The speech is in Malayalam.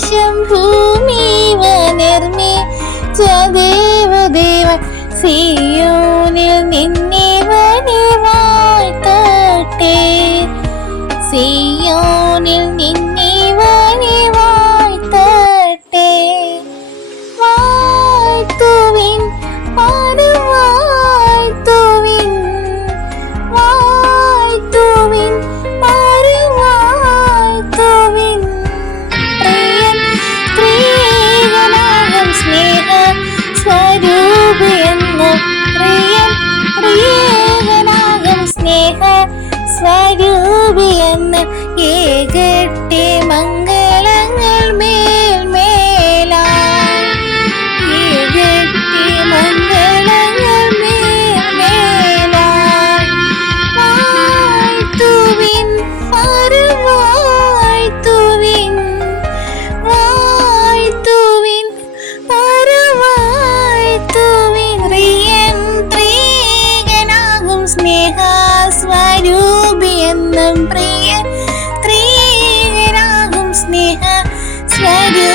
ആകാശം ഭൂമിവ നിർമ്മിച്ച ദേവദേവൻ സിയോനിൽ നിന്നെ വനി വാഴ്ത്തട്ടെ. സിയോ നബിയെന്ന് ഏകട്ടെ മംഗളങ്ങൾ സ്നേഹ സ്വരൂ പ്രിയ സ്നേഹ സ്വര